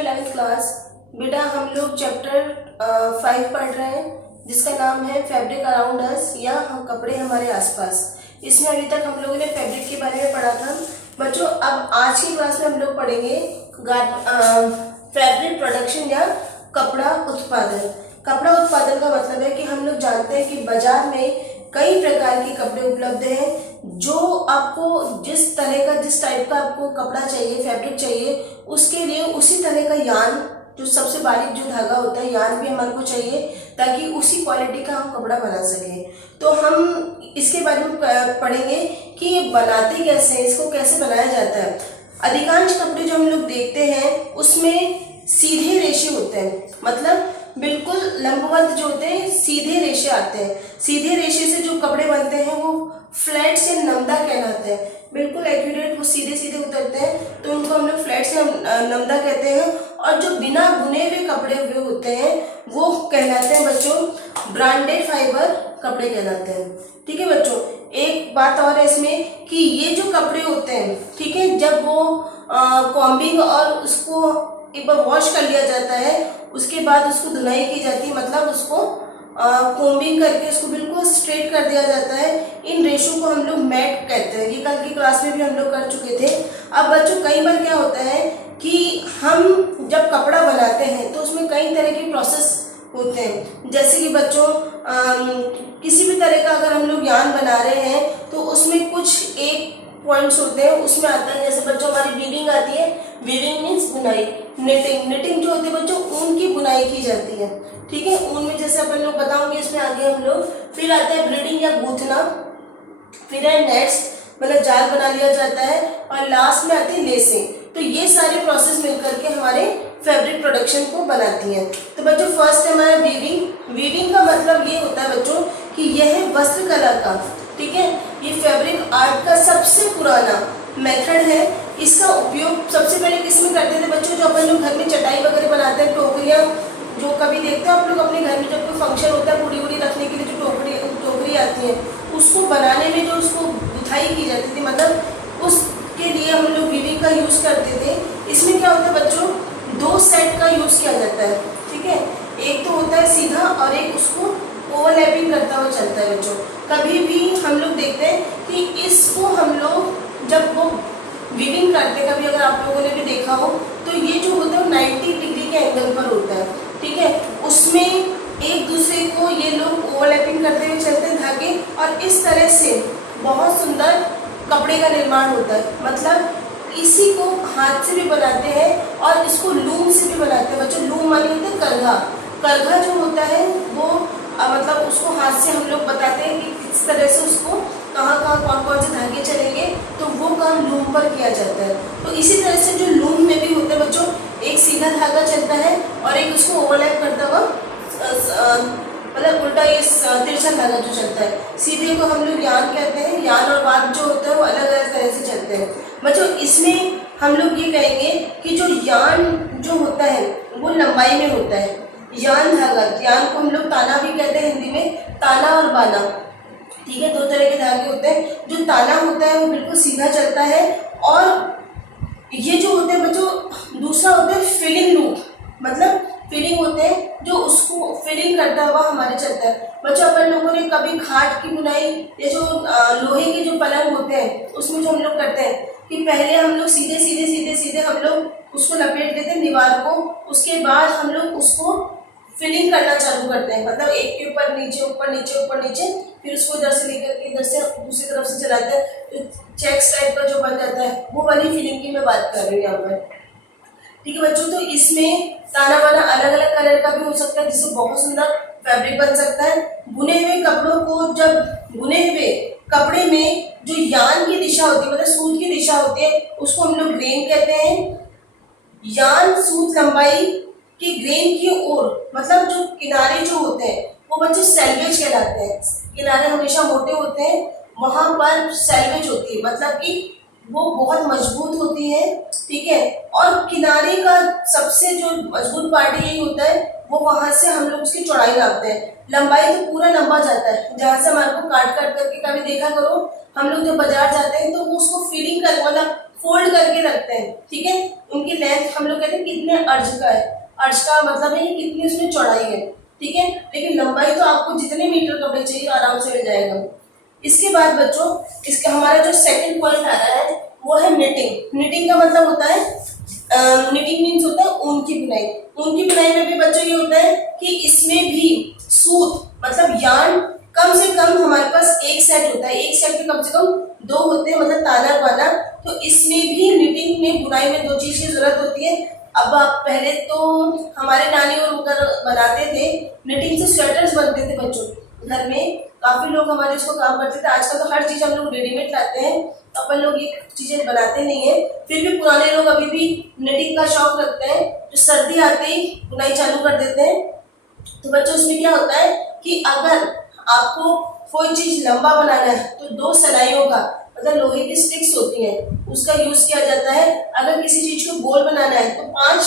11th class. बेटा हम लोग चैप्टर 5 पढ़ रहे हैं जिसका नाम है फैब्रिक अराउंड अस या कपड़े हमारे आसपास। इसमें अभी तक हम लोगों ने फैब्रिक के बारे में पढ़ा था बच्चों। अब आज की क्लास में हम लोग पढ़ेंगे फैब्रिक प्रोडक्शन या कपड़ा उत्पादन। कपड़ा उत्पादन का मतलब है कि हम लोग जानते हैं कि बाजार में कई प्रकार के कपड़े उपलब्ध हैं। जो आपको जिस टाइप का आपको कपड़ा चाहिए, फैब्रिक चाहिए, उसके लिए उसी तरह का यान, जो सबसे बारीक जो धागा होता है, यान भी हमारे को चाहिए ताकि उसी क्वालिटी का हम कपड़ा बना सकें। तो हम इसके बारे में पढ़ेंगे कि ये बनाते कैसे हैं, इसको कैसे बनाया जाता है। अधिकांश कपड़े जो हम लोग देखते हैं उसमें सीधे रेशे होते हैं, मतलब बिल्कुल लंबवत जो होते हैं, सीधे रेशे आते हैं। सीधे रेशे से जो कपड़े बनते हैं वो फ्लैट से नमदा कहलाते हैं। बिल्कुल एक्यूरेट वो सीधे सीधे उतरते हैं तो उनको हम लोग फ्लैट से नमदा कहते हैं। और जो बिना बुने हुए कपड़े हुए होते हैं वो कहलाते हैं बच्चों ब्रांडेड फाइबर कपड़े कहलाते हैं। ठीक है बच्चों, एक बात और है इसमें कि ये जो कपड़े होते हैं, ठीक है, जब वो कॉम्बिंग और उसको एक बार वॉश कर लिया जाता है, उसके बाद उसको धुलाई की जाती है, मतलब उसको कोम्बिंग करके उसको बिल्कुल स्ट्रेट कर दिया जाता है। इन रेशों को हम लोग मैट कहते हैं। ये कल की क्लास में भी हम लोग कर चुके थे। अब बच्चों कई बार क्या होता है कि हम जब कपड़ा बनाते हैं तो उसमें कई तरह के प्रोसेस होते हैं। जैसे कि बच्चों किसी भी तरह का अगर हम लोग यान बना रहे हैं तो उसमें कुछ एक पॉइंट्स होते हैं, उसमें आता है जैसे बच्चों हमारी वीविंग आती है। वीविंग मीन्स बुनाई। निटिंग जो होती है बच्चों ऊन की बुनाई की जाती है। ठीक है, ऊन में जैसे अपन लोग बताओगे इसमें आगे हम लोग। फिर आता है ब्रीडिंग या गूंथना, फिर है नेट्स मतलब जाल बना लिया जाता है, और लास्ट में आती है लेसिंग। तो ये सारे प्रोसेस मिलकर के हमारे फैब्रिक प्रोडक्शन को बनाती हैं। तो बच्चों फर्स्ट है हमारा वीविंग। वीविंग का मतलब ये होता है बच्चों कि यह है वस्त्र कला का, ठीक है, ये फैब्रिक आर्ट का सबसे पुराना मेथड है। इसका उपयोग सबसे पहले किसमें करते थे बच्चों? जो अपन लोग घर में चटाई वगैरह बनाते हैं, टोकरियाँ जो कभी देखते हो आप लोग अपने घर में, जब कोई फंक्शन होता है, पूरी वूड़ी रखने के लिए जो टोकरी आती है, उसको बनाने में जो उसको गुथाई की जाती थी, मतलब उसके लिए हम लोग वीविंग का यूज़ करते थे। इसमें क्या होता है बच्चों, दो सेट का यूज़ किया जाता है। ठीक है, एक तो होता है सीधा और एक उसको ओवरलैपिंग करता हुआ चलता है बच्चों। कभी भी हम लोग देखते हैं कि इसको हम लोग जब वो वीविंग करते हैं, कभी अगर आप लोगों ने भी देखा हो, तो ये जो होता है 90 डिग्री के एंगल पर होता है। ठीक है, उसमें एक दूसरे को ये लोग ओवरलैपिंग करते हुए चलते हैं धागे, और इस तरह से बहुत सुंदर कपड़े का निर्माण होता है। मतलब इसी को हाथ से भी बनाते हैं और इसको लूम से भी बनाते हैं बच्चों। लूम मानी होता है करघा। करघा जो होता है वो मतलब उसको हाथ से हम लोग बताते हैं कि किस तरह से उसको कहाँ कौन कौन से धागे चलेंगे, तो वो काम लूम पर किया जाता है। तो इसी तरह से जो लूम में भी होता है बच्चों, एक सीधा धागा चलता है और एक उसको ओवरलैप करता हुआ मतलब उल्टा ये तिरछा धागा जो चलता है। सीधे को हम लोग यान कहते हैं। यान और वाट जो होता है वो अलग अलग तरह से चलते हैं बच्चों। इसमें हम लोग ये कहेंगे कि जो यान जो होता है वो लंबाई में होता है। यान धागा, यान को हम लोग ताना भी कहते हैं हिंदी में, ताना और बाना। ठीक है, दो तरह के धागे होते हैं। जो ताना होता है वो बिल्कुल सीधा चलता है, और ये जो होते हैं बच्चों दूसरा होता है फिलिंग लूप, मतलब फिलिंग होते हैं जो उसको फिलिंग करता हुआ हमारे चलता है बच्चों। अपन लोगों ने कभी खाट की बुनाई या जो लोहे के जो पलंग होते हैं उसमें जो हम लोग करते हैं कि पहले हम लोग सीधे सीधे सीधे सीधे हम लोग उसको लपेट देते हैं दीवार को, उसके बाद हम लोग उसको फिलिंग करना चालू करते हैं, मतलब एक के ऊपर नीचे ऊपर नीचे ऊपर नीचे, फिर उसको इधर से लेकर के इधर से दूसरी तरफ से चलाते हैं, तो चेक्स टाइप का जो बन जाता है वो वाली फिलिंग की मैं बात कर रही हूँ यहाँ पर। ठीक है बच्चों, तो इसमें ताना बाना अलग अलग कलर का भी हो सकता है जिससे बहुत सुंदर फैब्रिक बन सकता है। बुने हुए कपड़ों को, जब बुने हुए कपड़े में जो यान की दिशा होती है, मतलब सूत की दिशा होती है, उसको हम लोग ग्रेन कहते हैं। यान सूत लंबाई कि ग्रेन की ओर, मतलब जो किनारे जो होते हैं वो बच्चे सेल्वेज कहलाते हैं। किनारे हमेशा मोटे होते हैं, वहां पर सेल्वेज होती है, मतलब कि वो बहुत मजबूत होती है। ठीक है, और किनारे का सबसे जो मजबूत पार्ट यही होता है, वो वहां से हम लोग उसकी चौड़ाई नापते हैं। लंबाई तो पूरा लंबा जाता है, जहाँ से हमारे को काट काट करके कभी देखा करो हम लोग जब बाजार जाते हैं तो वो उसको फीलिंग कर, मतलब फोल्ड करके रखते हैं, ठीक है। उनकी लेंथ हम लोग कहते हैं कितने अर्ज का है, अर्ज का मतलब है कितनी उसमें चौड़ाई है, ठीक है। लेकिन लंबाई तो आपको जितने मीटर कपड़े चाहिए आराम से मिल जाएगा। इसके बाद बच्चों इसका हमारा जो सेकंड पॉइंट आ रहा है वो है निटिंग। निटिंग का मतलब होता है निटिंग मीन्स होता है ऊन की बुनाई। ऊन की बुनाई में भी बच्चों ये होता है कि इसमें भी सूत मतलब यार्न कम से कम हमारे पास एक सेट होता है, एक सेट में कम से कम 2 होते हैं, मतलब ताना बाना। तो इसमें भी निटिंग में बुनाई में 2 चीज की जरूरत होती है। अब आप पहले तो हमारे नानी और उनका बनाते थे, निटिंग से स्वेटर्स बनते थे बच्चों घर में, काफी लोग हमारे इसको काम करते थे। आजकल तो हर चीज हम लोग रेडीमेड लाते हैं, अपन लोग ये चीजें बनाते नहीं है। फिर भी पुराने लोग अभी भी निटिंग का शौक रखते हैं, जो सर्दी आते ही बुनाई चालू कर देते हैं। तो बच्चों इसमें क्या होता है कि अगर आपको कोई चीज लंबा बनाना है तो 2 सलाइयों का मतलब लोहे की स्टिक्स होती हैं उसका यूज किया जाता है। अगर किसी चीज को गोल बनाना है तो 5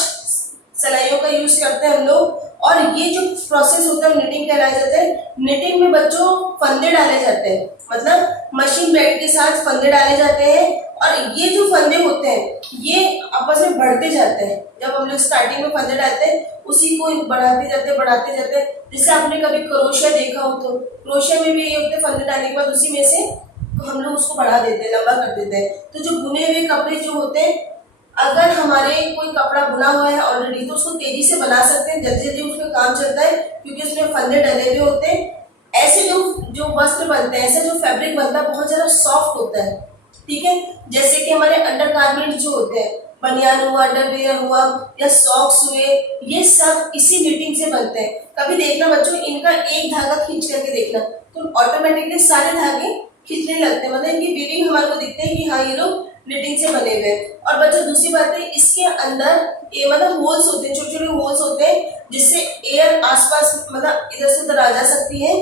सलाइयों का यूज करते हैं हम लोग। और ये जो प्रोसेस होता है निटिंग कहलाया जाता है। निटिंग में बच्चों फंदे डाले जाते हैं, मतलब मशीन बेड के साथ फंदे डाले जाते हैं और ये जो फंदे होते हैं ये आपस में बढ़ते जाते हैं। जब हम लोग स्टार्टिंग में फंदे डालते हैं उसी को बढ़ाते जाते हैं। जैसे आपने कभी क्रोशिया देखा हो तो क्रोशिया में भी ये होते हैं, फंदे डालने के बाद उसी में से तो हम लोग उसको बढ़ा देते हैं, लंबा कर देते हैं। तो जो बुने हुए कपड़े जो होते हैं, अगर हमारे कोई कपड़ा बुना हुआ है ऑलरेडी तो उसको तेजी से बना सकते हैं, जल्दी जल्दी उसमें काम चलता है क्योंकि उसमें फंदे डले हुए होते हैं। ऐसे जो वस्त्र बनते हैं, ऐसा जो फैब्रिक बनता है बहुत ज्यादा सॉफ्ट होता है, ठीक है। जैसे कि हमारे अंडरगारमेंट जो होते हैं, बनियान हुआ, अंडरवियर हुआ या सॉक्स हुए, ये सब इसी निटिंग से बनते हैं। कभी देखना बच्चों इनका एक धागा खींच करके देखना तो ऑटोमेटिकली सारे धागे खींचने लगते हैं, मतलब इनकी वीविंग हमारे को दिखते हैं कि हाँ ये लोग निटिंग से बने हुए हैं। और बच्चों दूसरी बात है इसके अंदर ये मतलब होल्स होते हैं, छोटे छोटे होल्स होते हैं जिससे एयर आसपास मतलब इधर से उधर आ जा सकती है।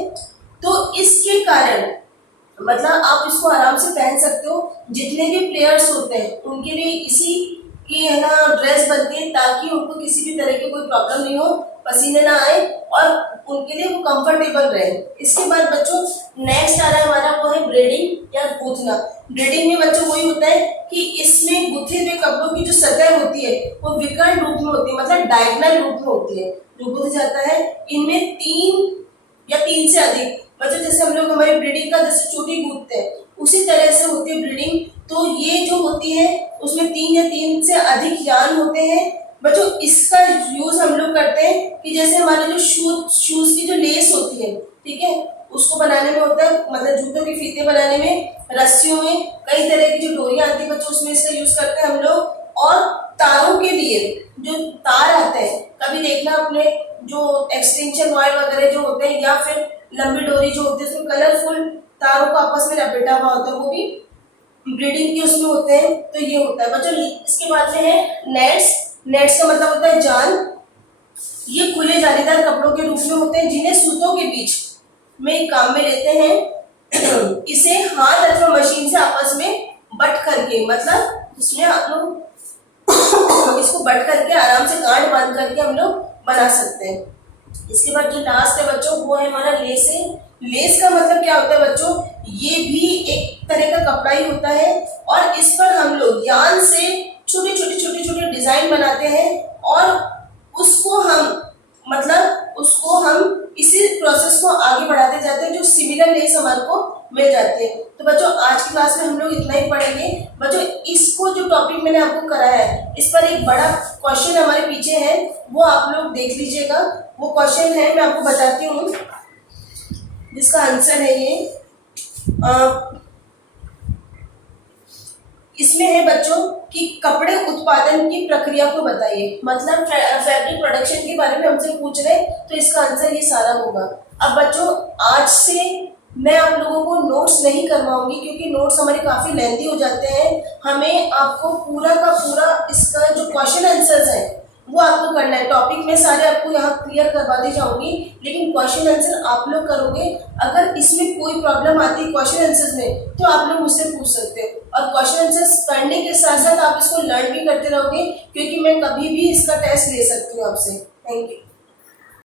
तो इसके कारण मतलब आप इसको आराम से पहन सकते हो। जितने भी प्लेयर्स होते हैं उनके लिए इसी की है ना ड्रेस बनती है ताकि उनको किसी भी तरह की कोई प्रॉब्लम नहीं हो, पसीने ना आए और उनके लिए वो कंफर्टेबल रहे। इसके बाद बच्चों नेक्स्ट आ रहा है हमारा वो है ब्रेडिंग या गूंथना। ब्रेडिंग में बच्चों वही होता है कि इसमें गुथे हुए कपड़ों की जो सतह होती है वो विकर्ण रूप में होती है, मतलब डायगोनल रूप में होती है जो गुथ जाता है। इनमें 3 या 3 से अधिक बच्चों जैसे हम लोग हमारी ब्रीडिंग का जैसे चोटी गूंथते हैं उसी तरह से होती है ब्रीडिंग। तो ये जो होती है उसमें 3 या 3 से अधिक यार्न होते हैं बच्चों। इसका यूज हम लोग करते हैं कि जैसे हमारे जो शूज की जो लेस होती है, ठीक है, उसको बनाने में होता है, मतलब जूतों के फीते बनाने में, रस्सियों में कई तरह की जो डोरियां आती है बच्चों उसमें इसका यूज करते हैं हम लोग। और तारों के लिए जो तार आते हैं, कभी देखना अपने जो एक्सटेंशन वायर वगैरह जो होते हैं या फिर लंबी डोरी जो होती है उसमें कलरफुल तारों को आपस में लपेटा हुआ होता है, वो भी ब्रीडिंग के उसमें होते हैं। तो ये होता है बच्चों। इसके बाद में है नेट्स। नेट्स का मतलब होता है जाल। ये खुले जालीदार कपड़ों के रूप में होते हैं जिन्हें सूतों के बीच में काम में लेते हैं। इसे हाथ अथवा मशीन से आपस में बट करके, मतलब उसमें आप लोग इसको बट करके आराम से गांठ बांध करके हम लोग बना सकते हैं। इसके बाद जो लास्ट है बच्चों वो है हमारा लेस है। लेस का मतलब क्या होता है बच्चों, ये भी एक तरह का कपड़ा ही होता है और इस पर हम लोग यार्न से छोटे छोटे डिजाइन बनाते हैं और उसको हम इसी प्रोसेस को आगे बढ़ाते जाते हैं जो सिमिलर लेस हमारे को मिल जाती है। तो बच्चों आज की क्लास में हम लोग इतना ही पढ़ेंगे। बच्चों इसको जो टॉपिक मैंने आपको कराया है इस पर एक बड़ा क्वेश्चन हमारे पीछे है, वो आप लोग देख लीजिएगा। वो क्वेश्चन है, मैं आपको बताती हूँ जिसका आंसर है ये। इसमें है बच्चों कि कपड़े उत्पादन की प्रक्रिया को बताइए, मतलब फैब्रिक प्रोडक्शन के बारे में हमसे पूछ रहे तो इसका आंसर ये सारा होगा। अब बच्चों आज से मैं आप लोगों को नोट्स नहीं करवाऊंगी क्योंकि नोट्स हमारे काफी लेंथी हो जाते हैं। हमें आपको पूरा का पूरा इसका जो क्वेश्चन आंसर्स है वो आपको करना है। टॉपिक में सारे आपको यहाँ क्लियर करवा दी जाऊंगी, लेकिन क्वेश्चन आंसर आप लोग करोगे। अगर इसमें कोई प्रॉब्लम आती है क्वेश्चन आंसर्स में तो आप लोग मुझसे पूछ सकते हो और क्वेश्चन आंसर्स करने के साथ साथ आप इसको लर्न भी करते रहोगे क्योंकि मैं कभी भी इसका टेस्ट ले सकती हूँ आपसे। Thank you.